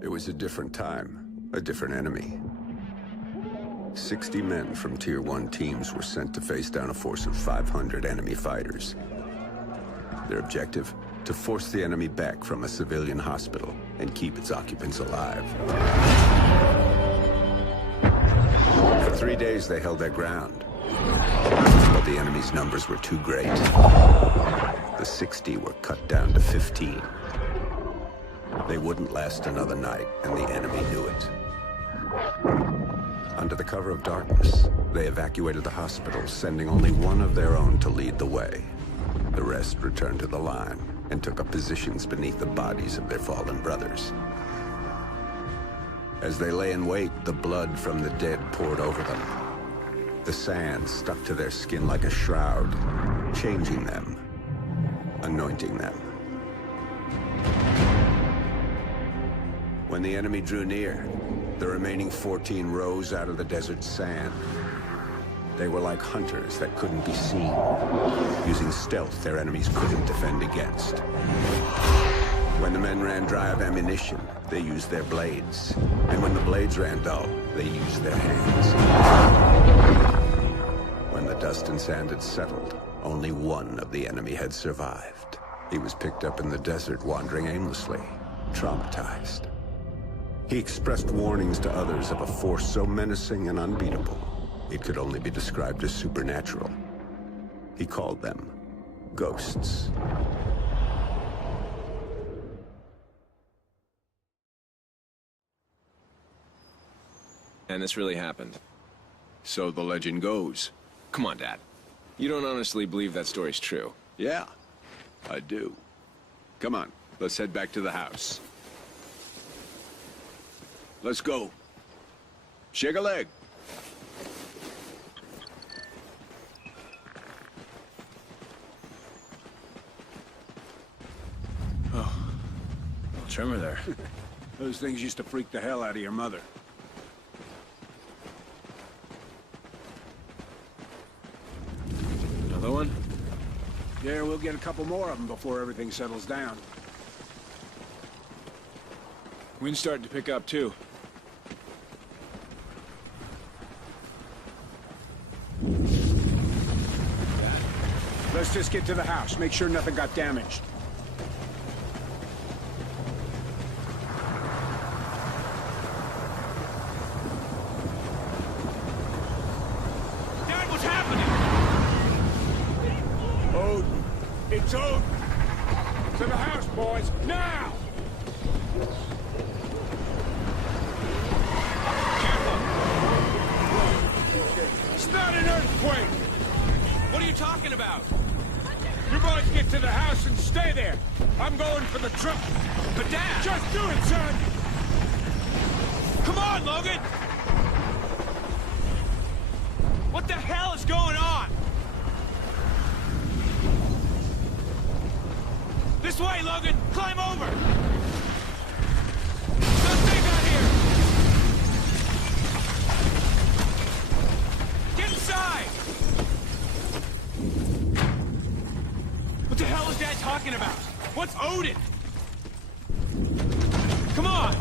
It was a different time, a different enemy. 60 men from Tier 1 teams were sent to face down a force of 500 enemy fighters. Their objective? To force the enemy back from a civilian hospital and keep its occupants alive. For 3 days, they held their ground. But the enemy's numbers were too great. The 60 were cut down to 15. They wouldn't last another night, and the enemy knew it. Under the cover of darkness, they evacuated the hospital, sending only one of their own to lead the way. The rest returned to the line and took up positions beneath the bodies of their fallen brothers. As they lay in wait, the blood from the dead poured over them. The sand stuck to their skin like a shroud, changing them, anointing them. When the enemy drew near, the remaining 14 rose out of the desert sand. They were like hunters that couldn't be seen, using stealth their enemies couldn't defend against. When the men ran dry of ammunition, they used their blades. And when the blades ran dull, they used their hands. When the dust and sand had settled, only one of the enemy had survived. He was picked up in the desert, wandering aimlessly, traumatized. He expressed warnings to others of a force so menacing and unbeatable, it could only be described as supernatural. He called them ghosts. And this really happened. So the legend goes. Come on, Dad. You don't honestly believe that story's true? Yeah, I do. Come on, let's head back to the house. Let's go. Shake a leg. Oh, little tremor there. Those things used to freak the hell out of your mother. Another one? Yeah, we'll get a couple more of them before everything settles down. Wind's starting to pick up, too. Let's just get to the house. Make sure nothing got damaged. Dad, what's happening? Odin. It's Odin. To the house, boys. Now! It's not an earthquake! What are you talking about? You boys get to the house and stay there. I'm going for the truck. But Dad! Just do it, son! Come on, Logan! What the hell is going on? This way, Logan! Climb over! Something out here! Get inside! What the hell is Dad talking about? What's Odin? Come on!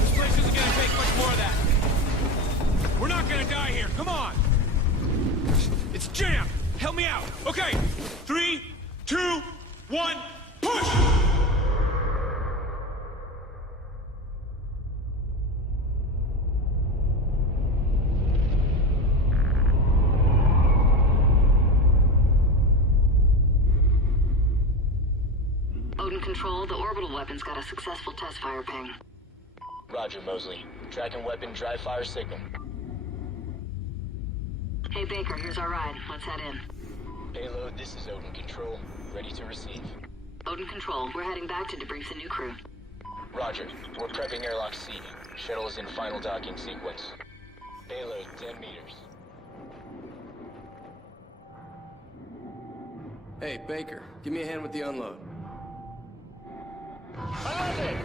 This place isn't gonna take much more of that. We're not gonna die here. Come on! It's jammed! Help me out! Okay! 3, 2, 1, push! Odin Control, the orbital weapon's got a successful test fire ping. Roger, Mosley. Tracking weapon, dry fire signal. Hey Baker, here's our ride. Let's head in. Payload, this is Odin Control. Ready to receive. Odin Control, we're heading back to debrief the new crew. Roger. We're prepping airlock C. Shuttle is in final docking sequence. Payload, 10 meters. Hey, Baker, give me a hand with the unload. I love it!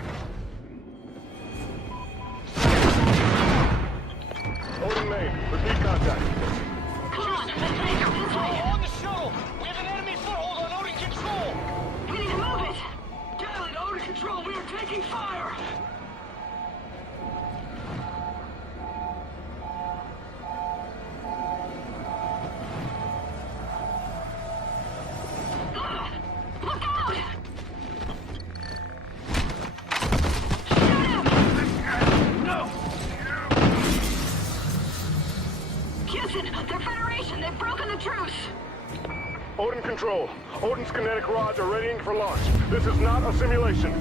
Odin Control. Odin's kinetic rods are readying for launch. This is not a simulation.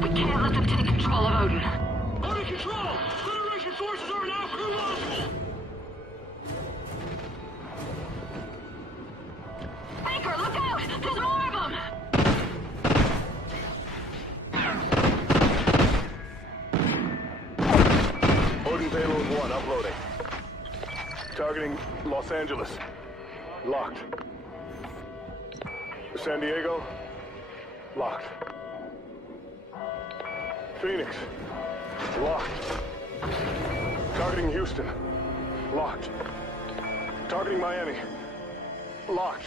We can't let them take control of Odin. Odin Control! Federation forces are now crew launchable! Baker, look out! There's more of them! Odin Payload 1 uploading. Targeting Los Angeles. Locked. San Diego. Locked. Phoenix. Locked. Targeting Houston. Locked. Targeting Miami. Locked.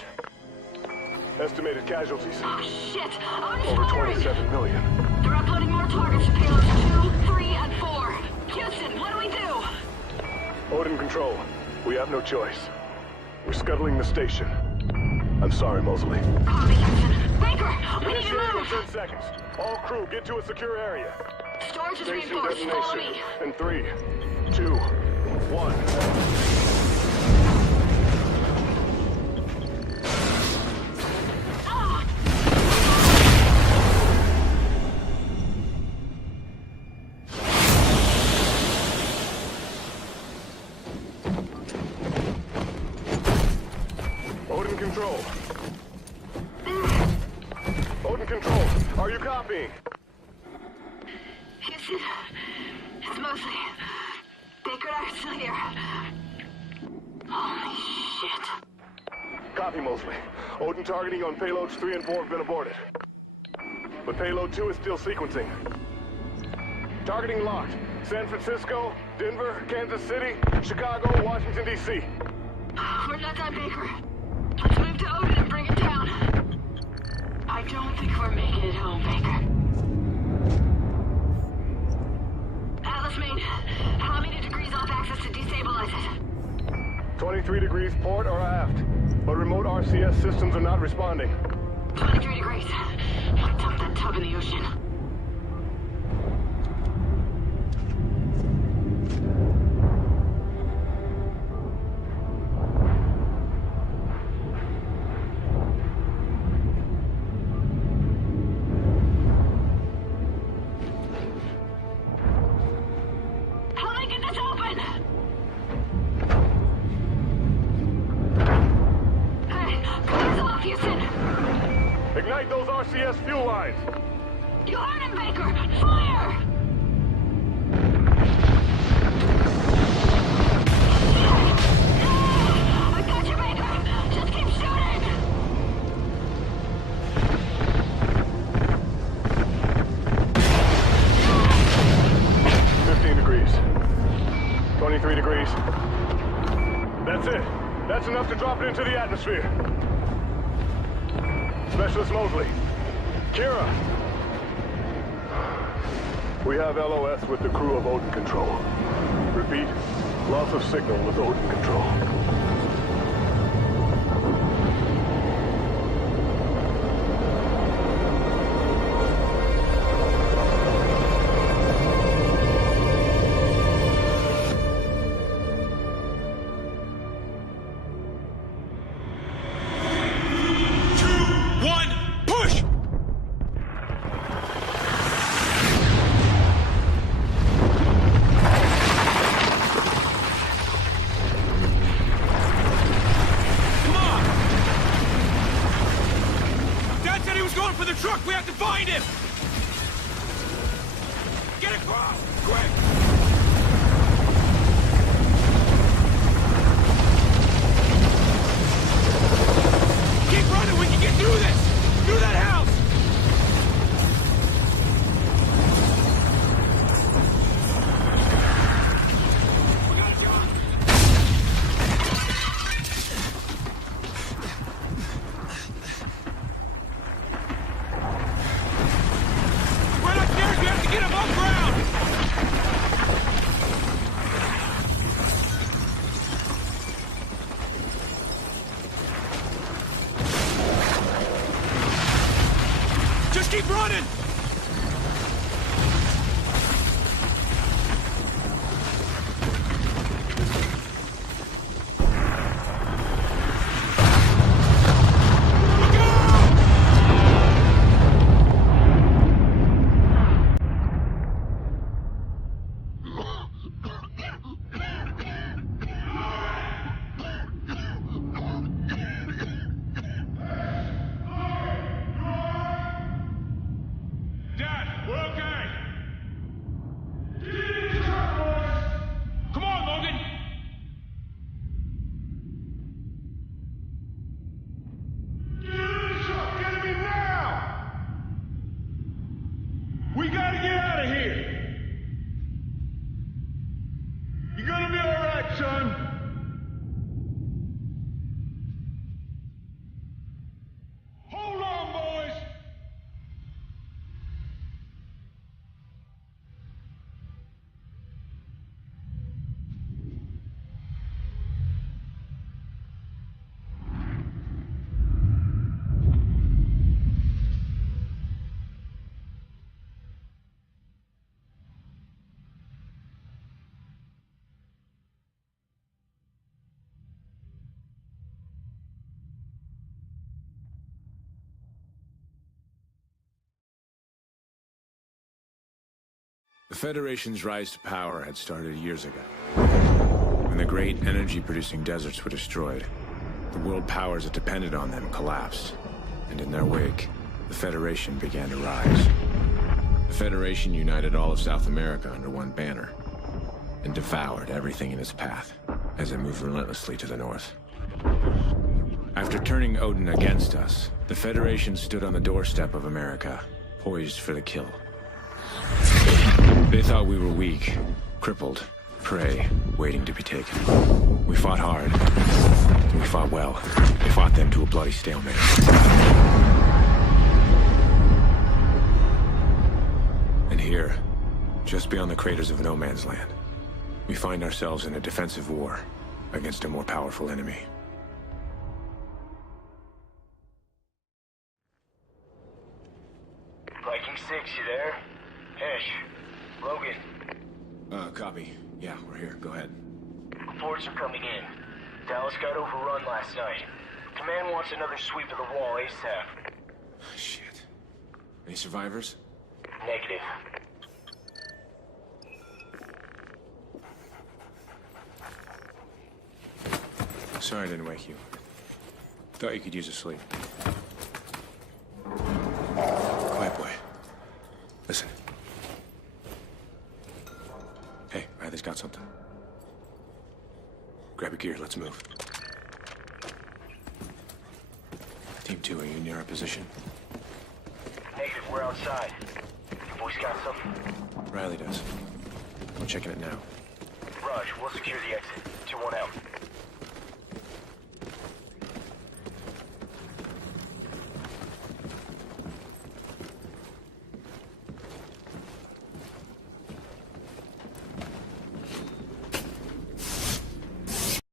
Estimated casualties. Oh, shit! Odin's Over firing! 27 million. They're uploading more targets to payloads 2, 3, and 4. Houston, what do we do? Odin Control. We have no choice. We're scuttling the station. I'm sorry, Mosley. Copy, Houston. Baker, we need to Initiating in move! 10 seconds. All crew, get to a secure area. Storage is Station reinforced. Follow detonation. me. In 3, 2, 1. Ah! Odin Control. Odin Control, are you copying? Houston, it's mostly Baker and I are still here. Holy shit. Copy, Mosley. Odin targeting on payloads 3 and 4 have been aborted. But payload 2 is still sequencing. Targeting locked. San Francisco, Denver, Kansas City, Chicago, Washington, D.C. We're not done, Baker. Let's move to Odin and bring it down. I don't think we're making it home, Baker. Atlas main, how many degrees off axis to destabilize it? 23 degrees port or aft. But remote RCS systems are not responding. 23 degrees. I'll dump that tub in the ocean. Help me get this open! Hey, clear them off, Houston! Ignite those RCS fuel lines. You heard him, Baker! Fire! I got you, Baker! Just keep shooting! 15 degrees. 23 degrees. That's it. That's enough to drop it into the atmosphere. Specialist Mosley. Kira. We have LOS with the crew of Odin Control. Repeat, loss of signal with Odin Control. Push! Come on! Dad said he was going for the truck. We have to find him! Get across! Quick! Keep running! We can get through this! Through that house! We got a job. Right upstairs! We have to get above ground! Just keep running! The Federation's rise to power had started years ago. When the great energy-producing deserts were destroyed, the world powers that depended on them collapsed, and in their wake, the Federation began to rise. The Federation united all of South America under one banner, and devoured everything in its path as it moved relentlessly to the north. After turning Odin against us, the Federation stood on the doorstep of America, poised for the kill. They thought we were weak, crippled, prey, waiting to be taken. We fought hard. We fought well. We fought them to a bloody stalemate. And here, just beyond the craters of No Man's Land, we find ourselves in a defensive war against a more powerful enemy. Viking 6, you there? Hesh. Logan. Copy. Yeah, we're here. Go ahead. Reports are coming in. Dallas got overrun last night. Command wants another sweep of the wall ASAP. Shit. Any survivors? Negative. Sorry I didn't wake you. Thought you could use a sleep. Quiet boy. Listen. Hey, Riley's got something. Grab your gear, let's move. Team 2, are you near our position? Negative, we're outside. You boys got something? Riley does. I'm checking it now. Raj, we'll secure the exit. 2-1 out.